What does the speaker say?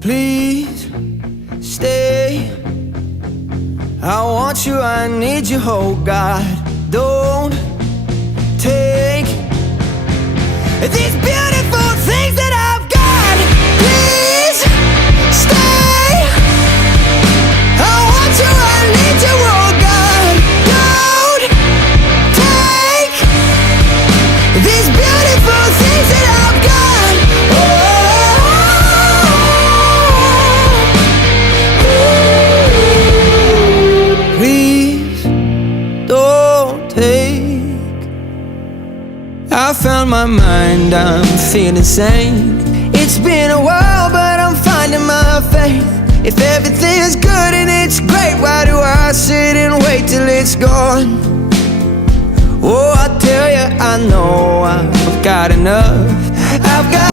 Please stay. I want you, I need you, oh God. Don't take these beautiful things that I've got. Please stay. I want you, I need you, oh God. Don't take these beautiful things that I've got. Please don't take. I found my mind, I'm feeling sane. It's been a while, but I'm finding my faith. If everything's good and it's great, why do I sit and wait till it's gone? Oh, I tell you, I know I've got enough. I've got